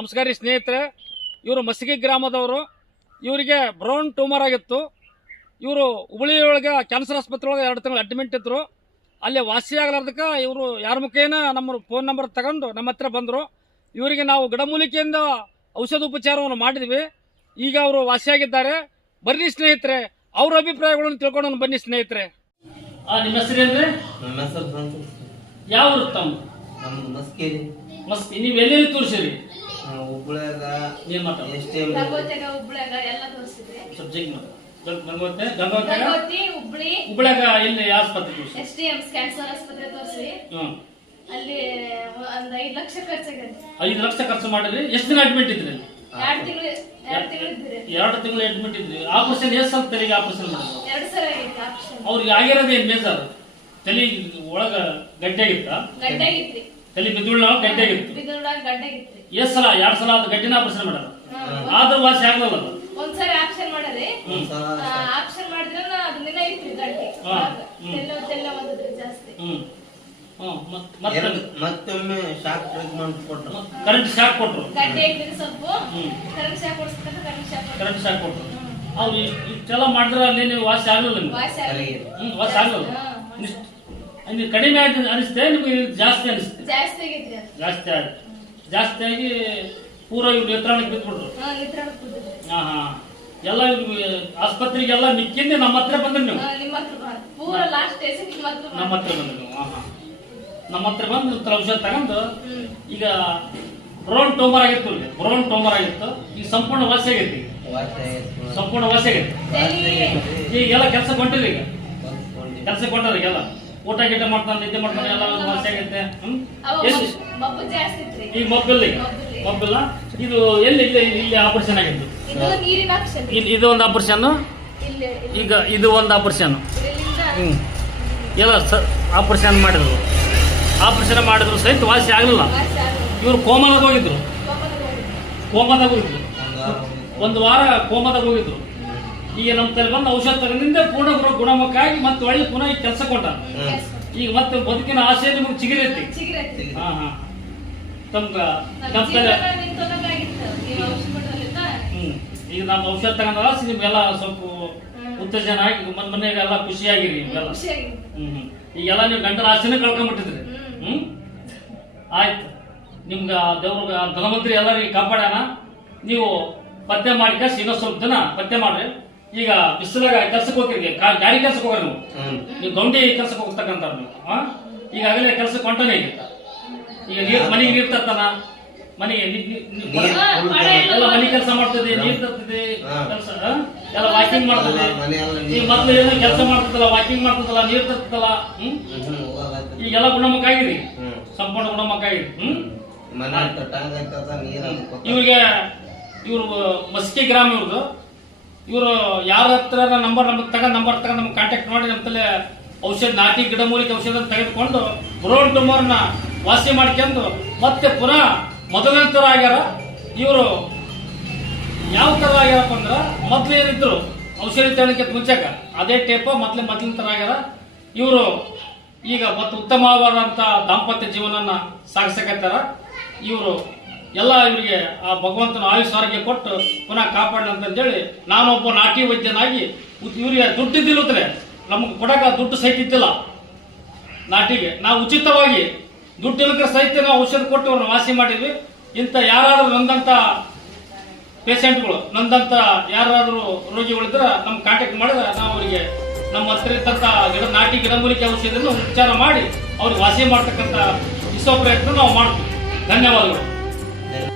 ನಮಸ್ಕಾರ ರೀ ಸ್ನೇಹಿತರೆ. ಇವರು ಮಸಿಗೆ ಗ್ರಾಮದವರು. ಇವರಿಗೆ ಬ್ರೌನ್ ಟ್ಯೂಮರ್ ಆಗಿತ್ತು. ಇವರು ಹುಬ್ಳಿ ಒಳಗೆ ಕ್ಯಾನ್ಸರ್ ಆಸ್ಪತ್ರೆ ಒಳಗೆ ಎರಡು ತಿಂಗಳು ಅಡ್ಮಿಟ್ ಇದ್ದರು ಅಲ್ಲಿ ವಾಸಿ ಆಗಲಾರ್ದಕ್ಕೆ ಇವರು ಯಾರ ಮುಖೇನ ನಮ್ಮ ಫೋನ್ ನಂಬರ್ ತಗೊಂಡು ನಮ್ಮ ಹತ್ರ ಬಂದರು. ಇವರಿಗೆ ನಾವು ಗಿಡಮೂಲಿಕೆಯಿಂದ ಔಷಧ ಉಪಚಾರವನ್ನು ಮಾಡಿದ್ವಿ. ಈಗ ಅವರು ವಾಸಿಯಾಗಿದ್ದಾರೆ. ಬನ್ನಿ ಸ್ನೇಹಿತರೆ. ಅವ್ರ ಅಭಿಪ್ರಾಯಗಳನ್ನು ತಿಳ್ಕೊಂಡು ಬನ್ನಿ ಸ್ನೇಹಿತರೆ. ನಿಮ್ಮ ಹೆಸರು ಏನ್ರಿ? ನನ್ನ ಹೆಸರು ಯಾವ ಮಸ್ಕೇರಿ ಮಸ್ತ್ ನೀವು ಎಲ್ಲೆಲ್ಲಿ ತೋರಿಸಿರಿ? ನಾವು ಹುಬ್ಬಳ್ಯಾಗ ಏನ್ ಮಾತಾಡ ಎಸ್ ಟಿ ಎಂ ಗಂಗೋತ್ಯಾಗ ಹುಬ್ಳ್ಯಾಗ ಎಲ್ಲ ತೋರಿಸಿದ್ರಿ ಸಬ್ಜೆಕ್ಟ್ ಮಾತಾಡ ಗಂಗೋತೆ ಗಂಗೋತೆ ಗಂಗೋತಿ ಹುಬ್ಳಿ ಹುಬ್ಳ್ಯಾಗ ಇಲ್ಲಿ ಆಸ್ಪತ್ರೆ ತೋರಿಸಿ. ಎಸ್ ಟಿ ಎಂ ಕ್ಯಾನ್ಸರ್ ಆಸ್ಪತ್ರೆ ತೋರಿಸಿ ಹ್ಮ್. ಅಲ್ಲಿ ಒಂದ್ ಐದ್ ಲಕ್ಷ ಖರ್ಚಾಗೈತೆ ಐದು ಲಕ್ಷ ಖರ್ಚು ಮಾಡಿದ್ರಿ? ಎಷ್ಟು ದಿನ ಅಡ್ಮಿಟ್ ಇದ್ರಿ ಎರಡ್ ತಿಂಗಳು ಎರಡು ತಿಂಗಳು ಇದ್ರಿ ಎರಡು ತಿಂಗಳು ಅಡ್ಮಿಟ್ ಇದ್ರಿ. ಆಪರೇಷನ್ ಎಷ್ಟು ಸ್ವಲ್ಪ ತಲೆಗೆ ಆಪರೇಷನ್ ಮಾಡಿದ್ರು? ಎರಡ್ ಸಲ ಆಗೈತಿ ಆಪರೇಷನ್. ಅವ್ರಿಗೆ ಆಗಿರೋದು ಏನ್ ತಲೆ ಒಳಗ ಗಡ್ಡೆ ಆಗಿತ್ತ? ತಲೆ ಬಿದ್ದುಳ್ಳ ಗಡ್ಡೆ ಆಗಿತ್ತು. ಗಡ್ಡಾಗಿತ್ರಿ ಎಷ್ಟು ಸಲ ಎರಡ್ ಸಲ ಅದು ಗಟ್ಟಿನ ಆಪರೇಷನ್ ಹ್ಮ್. ಆದ್ರೂ ವಾಸಿ ಆಗ್ಲಲ್ಲ ಅದು? ಒಂದ್ಸರಿ ಆಪ್ಷನ್ ಮಾಡಿದ್ರಿ ಆಪ್ಷನ್ ಮಾಡಿದ್ರ ಅದು ನಿನ್ನ ಐತ್ರಿ ಗಡ್ಡೆ ಹಾ. ಒಳಗ. ತೆಲ್ಲ ತೆಲ್ಲ ಒಂದದ್ರಿ ಜಾಸ್ತಿ. ಹ್ಮ್. ಮತ್ತೊಮ್ಮೆ ಶಾಕ್ ಟ್ರೀಟ್ಮೆಂಟ್ ಕೊಟ್ರು. ಕರೆಂಟ್ ಶಾಕ್ ಕೊಟ್ರು. ಗಡ್ಡೆ ಐತ್ರಿ ಸ್ವಲ್ಪ ಕರೆಂಟ್ ಶಾಕ್ ಕೊಡ್ಸ್ಬೇಕಂತ ಕರೆಂಟ್ ಶಾಕ್ ಕರೆಂಟ್ ಶಾಕ್ ಕೊಟ್ರು. ಅವ್ರು ಇಷ್ಟ್- ಇಷ್ಟೆಲ್ಲ ಮಾಡಿದ್ರೆ ಅಲ್ಲಿ ನೀವು ವಾಸಿ ಆಗ್ಲಿಲ್ಲ ನಿಮ್ಗೆ. ವಾಸಿ. ಹ್ಮ್ ಕಡಿಮೆ ಆಯ್ತು ಅನಿಸುತ್ತೆ ನಿಮ್ಗೆ ಇದು ಜಾಸ್ತಿ ಅನಿಸುತ್ತೆ ಜಾಸ್ತಿ ಜಾಸ್ತಿ ಆಗಿ ಜಾಸ್ತಿ ಆಗಿ ಪೂರ ಇವ್ರು ಎತ್ತರಣಕ್ಕೆ ಬಿದ್ಬಿಟ್ರು. ಹಾ. ಹಾ ಹಾ. ಎಲ್ಲ ಇವ್ರಿಗೆ ಆಸ್ಪತ್ರೆಗೆಲ್ಲ ಮಿಕ್ಕಿಂದ ನಮ್ಮ ಹತ್ರ ಬಂದ್ರಿ ನೀವು. ನಿಮ್ಮ ಹತ್ರ ಬಂದ್ರಿ. ನೀವು ಹಾ ಹಾ. ನಮ್ಮ ಹತ್ರ ಬಂದು ಇವ್ರ ಔಷಧ ತಗೊಂಡು ಈಗ ಬ್ರೌನ್ ಟೋಮರ್ ಆಗಿತ್ತು ಬ್ರೋನ್ ಬ್ರೌನ್ ಟೋಮರ್ ಆಗಿತ್ತು. ಈಗ ಸಂಪೂರ್ಣ ವಾಸಿ ಆಗೈತಿ. ಸಂಪೂರ್ಣ ವಾಸಿ ಆಗೈತಿ. ಈಗ ಎಲ್ಲ ಈಗೆಲ್ಲ ಕೆಲಸ ಕೊಂಡಿರಿ ಈಗ. ಕೆಲಸ ಕೊಂಡದ ಎಲ್ಲ ಊಟ ಗೀಟ ಮಾಡ್ತಾನೆ ನಿದ್ದೆ ಮಾಡ್ತಾನೆ ಎಲ್ಲ ವಾಸಿ ಆಗೈತೆ. ಹ್ಮ್? ಮಬ್ಬು- ಮಬ್ಬು ಜಾಸ್ತಿ ಇತ್ರಿ. ಈಗ ಇದು ಎಲ್ಲಿ ಇಲ್ಲಿ ಇಲ್ಲಿ ಆಪರೇಷನ್ ಆಗಿತ್ತು ಇದು ನೀರಿನ ಆಪ್ಷನ್ ಇದು ಇದು ಒಂದು ಆಪರೇಷನ್ ಇಲ್ಲಿ ಈಗ ಇದು ಒಂದು ಆಪರೇಷನ್ ಹ್ಮ್. ಎಲ್ಲ ಆಪರೇಷನ್ ಮಾಡಿದ್ರು. ಆಪರೇಷನ್ ಮಾಡಿದ್ರು ಸಹಿತ ವಾಸಿ ಆಗಲಿಲ್ಲ. ವಾಸಿ ಆಗೋದು. ಇವರು ಕೋಮದಾಗ ಹೋಗಿದ್ರು. ಹೋಗುದು. ಕೋಮದಾಗ ಹೋಗಿದ್ರು. ಒಂದ್ ವಾರ ಕೋಮದಾಗ ಹೋಗಿದ್ರು. ಈಗ ನಮ್ಮ ತಲೆ ಬಂದು ಔಷಧ ತರದಿಂದ ಪೂರ್ಣ ಗುಣ ಗುಣಮುಖ ಆಗಿ ಮತ್ತೆ ಒಳ್ಳೆ ಪುನಃ ಕೆಲಸ ಕೊಟ್ಟ ಹ್ಮ್. ಈಗ ಮತ್ತೆ ಬದುಕಿನ ಆಸೆ ನಿಮಗೆ ಚಿಗಿರೈತಿ. ಚಿಗುರೈತಿ. ಹಾ ಹಾ. ಕೊಡೋದ್ರಿಂದ ಹ್ಮ್. ಈಗ ನಮ್ಮ ಔಷಧ ತಗೊಂಡ ನಿಮ್ಗೆಲ್ಲ ಸ್ವಲ್ಪ ಉತ್ತೇಜನ ಆಗಿ ಮನ್ ಮನೆಗೆಲ್ಲ ಖುಷಿಯಾಗಿರಿ ನಿಮ್ಗೆಲ್ಲ. ಹ್ಮ್. ಈಗೆಲ್ಲ ನೀವು ಗಂಟಲ ಆಸೆನೇ ಕಳ್ಕೊಂಡ್ಬಿಟ್ಟಿದ್ರಿ ಹ್ಮ್. ಆಯ್ತು. ನಿಮ್ಗ ದೇವ್ರ ಧನವಂತರಿ ಎಲ್ಲರಿಗೆ ಕಾಪಾಡ್ಯಾನ? ನೀವು ಪತ್ತೆ ಮಾಡಿ ಕಸ್ ಇನ್ನೊಂದ್ ಸ್ವಲ್ಪ ದಿನ ಪತ್ತೆ ಮಾಡ್ರಿ. ಈಗ ಬಿಸಿಲಾಗ ಕೆಲ್ಸಕ್ಕೆ ಹೋಗಿರಿ ಗಾ- ಗಾಡಿ ಕೆಲ್ಸಕ್ಕೆ ಹೋಗ್ರಿ ನೀವು. ನೀವು ಗೌಂಡಿ ಕೆಲ್ಸಕ್ಕೆ ಹೋಗ್ತಕ್ಕಂಥ ನೀವು. ಹಾ ಈಗಾಗಲೇ ಕೆಲ್ಸಕ್ಕೆ ಹೊಂಟನೇ ಈಗ. ಈಗ ನೀರ್ ಮನೆಗೆ ನೀರ್ ತರ್ತಾನ ಮನೆಗೆ. ಎಲ್ಲ ಮನೆ ಕೆಲಸ ಮಾಡ್ತದೆ ನೀರ್ ತರ್ತದೆ. ಕೆಲಸ ಎಲ್ಲ ವಾಕಿಂಗ್ ಮಾಡ್ತದೆ ಈಗ ಮೊದ್ಲು ಏನೋ ಕೆಲಸ ಮಾಡ್ತದಲ್ಲ ವಾಕಿಂಗ್ ಮಾಡ್ತದಲ್ಲ ನೀರ್ ತರ್ತದಲ್ಲ ಹ್ಮ್. ಈಗೆಲ್ಲ ಗುಣಮುಖ ಆಗಿರಿ ಸಂಪೂರ್ಣ ಗುಣಮುಖ ಆಗಿರಿ ಹ್ಮ್. ಇವ್ರಿಗೆ ಇವ್ರು ಮಸ್ಕಿ ಗ್ರಾಮ ಇವ್ರದ್ದು ಇವರು ಯಾರ ಹತ್ರ ನಂಬರ್ ನಮ್ಗೆ ತಗೊಂಡ್ ನಂಬರ್ ತಗೊಂಡ್ ನಮ್ಗೆ ಕಾಂಟ್ಯಾಕ್ಟ್ ಮಾಡಿ ನಮ್ಮ ತಲೆ ಔಷಧ ನಾಟಿ ಗಿಡಮೂಲಿಕೆ ಔಷಧ ತೆಗೆದುಕೊಂಡು ಬ್ರೋನ್ ಟ್ಯೂಮರ್ನ ವಾಸಿ ಮಾಡ್ಕೊಂಡು ಮತ್ತೆ ಪುನಃ ಮೊದಲನೇ ಆಗ್ಯಾರ ಇವರು ಯಾವ ಥರ ಆಗ್ಯಾರಪ್ಪ ಅಂದ್ರೆ ಮೊದ್ಲು ಏನಿದ್ರು ಔಷಧಿ ತಗೊಳಕ್ಕೆ ಮುಂಚೆಕ ಅದೇ ಟೇಪ ಮೊದ್ಲು ಮೊದಲಿನ ಥರ ಆಗ್ಯಾರ ಇವರು ಈಗ ಮತ್ತು ಉತ್ತಮವಾದಂಥ ದಾಂಪತ್ಯ ಜೀವನನ ಸಾಗಿಸಕತ್ತಾರ. ಇವರು ಎಲ್ಲ ಇವರಿಗೆ ಆ ಭಗವಂತನ ಆಯುಷ್ ಆರೋಗ್ಯ ಕೊಟ್ಟು ಪುನಃ ಕಾಪಾಡಲಿ ಅಂತಂದೇಳಿ ನಾನೊಬ್ಬ ನಾಟಿ ವೈದ್ಯನಾಗಿ ಉತ್- ದುಡ್ಡು ಇದ್ದಿಲ್ಲ ನಮ್ಗೆ ಕೊಡಕ ದುಡ್ಡು ಸಹಿತ ಇದ್ದಿಲ್ಲ. ನಾಟಿಗೆ. ನಾವು ಉಚಿತವಾಗಿ ದುಡ್ಡು ಇಲ್ಲಕ ಸಹಿತ ನಾವು ಔಷಧ ಕೊಟ್ಟು ಅವ್ರನ್ನ ವಾಸಿ ಮಾಡಿದ್ವಿ. ಇಂಥ ಯಾರಾದರೂ ನೊಂದಂಥ ಪೇಷಂಟ್ಗಳು, ನೊಂದಂಥ ಯಾರಾದರೂ ರೋಗಿಗಳಿದ್ರೆ ನಮ್ಮ ಕಾಂಟ್ಯಾಕ್ಟ್ ಮಾಡಿದ್ರೆ ನಾವು ಅವರಿಗೆ ನಮ್ಮ ಹತ್ರ ಇದ್ದಂತ ಗಿಡ, ನಾಟಿ ಗಿಡಮೂಲಿಕೆ ಔಷಧಿಯನ್ನು ಉಪಚಾರ ಮಾಡಿ ಅವ್ರಿಗೆ ವಾಸಿ ಮಾಡ್ತಕ್ಕಂಥ ಇಸೋ ಪ್ರಯತ್ನ ನಾವು ಮಾಡ್ತೀವಿ. ಧನ್ಯವಾದಗಳು.